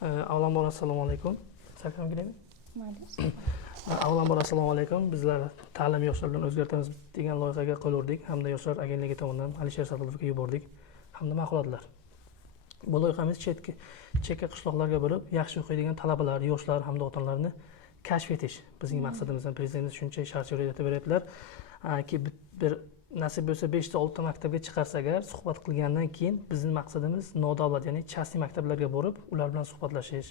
Avvalambor assalomu alaykum. Salom giring. Mayli. Avvalambor assalomu alaykum. Bizlar ta'lim yoshlar bilan o'zgartiramiz degan loyihaga qo'l urdik hamda Yoshlar agentligi tomonidan Alisher Sa'dullovga yubordik hamda ma'qulotlar. Bu loyihamiz chekka qishloqlarga bo'lib yaxshi o'qiydigan talabalar, yoshlar hamda ota-onalarni kashf etish bizning maqsadimizdan. Prezidentimiz shuncha shart-sharoit aytib beryaptilar ki bir nasib bo'lsa 5 ta 6 ta maktabga chiqarsa agar suhbat qilgandan keyin bizning maqsadimiz nodavlat, ya'ni частный maktablarga borib, ular bilan suhbatlashish,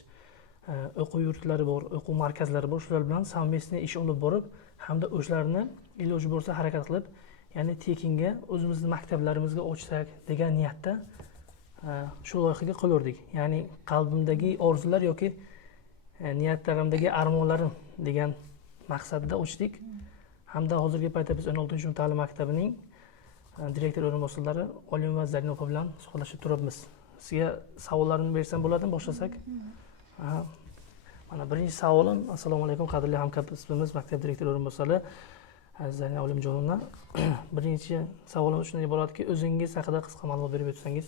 o'quv yurtlari bor, o'quv markazlari bor, shular bilan совместный ish olib borib, hamda o'shalarni iloji bo'lsa harakat qilib, ya'ni tekinga o'zimizning maktablarimizga ochsak degan niyatda shu loyihaga qo'l urdik. Ya'ni qalbimdagi orzular yoki niyatlarimdagi armonlarim degan maqsadda ochdik. Hamda hozirgi paytda biz 16 ta'lim maktabining direktor o'rinbosarlari Olimova Zarinova bilan suhbatlashib turibmiz. Sizga savollarimni bersam bo'ladimi, boshlasak? Mana birinchi savolim, assalomu alaykum qadrli hamkasbimiz, maktab direktor o'rinbosari Zaynab Olimjonovna. Birinchi savolim shunday iboratki, o'zingiz haqida qisqa ma'lumot berib o'tsangiz.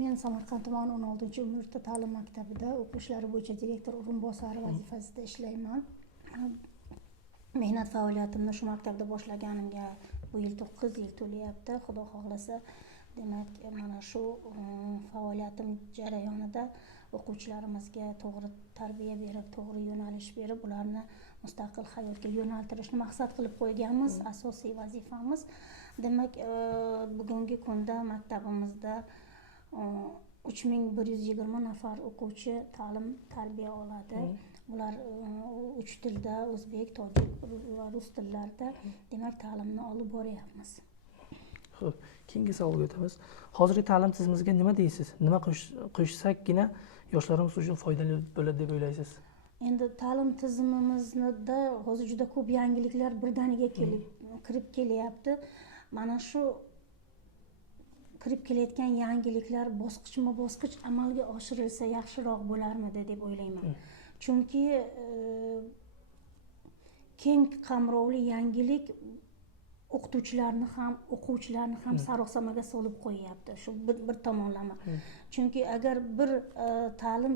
Men Samarqand tumani 16-umrta ta'lim maktabida o'quv ishlari bo'yicha direktor o'rinbosari vazifasida ishlayman. Mehnat faoliyatimni shu maktabda boshlaganimga bu yil 9 yil to'layapti. Xudo xohlasa, demak, mana shu faoliyatim jarayonida o'quvchilarimizga to'g'ri tarbiya berib, to'g'ri yo'nalish berib, ularni mustaqil hayotga yo'naltirishni maqsad qilib qo'yganmiz. Asosiy vazifamiz. Demak, bugungi kunda maktabimizda 3120 nafar o'quvchi ta'lim tarbiya oladi. Ular 3 tilda, o'zbek, tojik va rus tillarida demak ta'limni olib boryapmiz. Xo'p, keyingi savolga o'tamiz. Hozirgi ta'lim tizimiga nima deysiz? Nima qo'shsakgina yoshlarimiz uchun foydali bo'ladi deb o'ylaysiz? Endi ta'lim tizimimizda hozir juda ko'p yangiliklar birdaniga kirib kelyapti. Mana shu kirib kelayotgan yangiliklar bosqichma-bosqich amalga oshirilsa yaxshiroq bo'larmidi deb o'ylayman. Chunki keng qamrovli yangilik o'qituvchilarni ham, o'quvchilarni ham saroqsamaga solib qo'yyapti. Shu bir tomonlama. Chunki agar bir ta'lim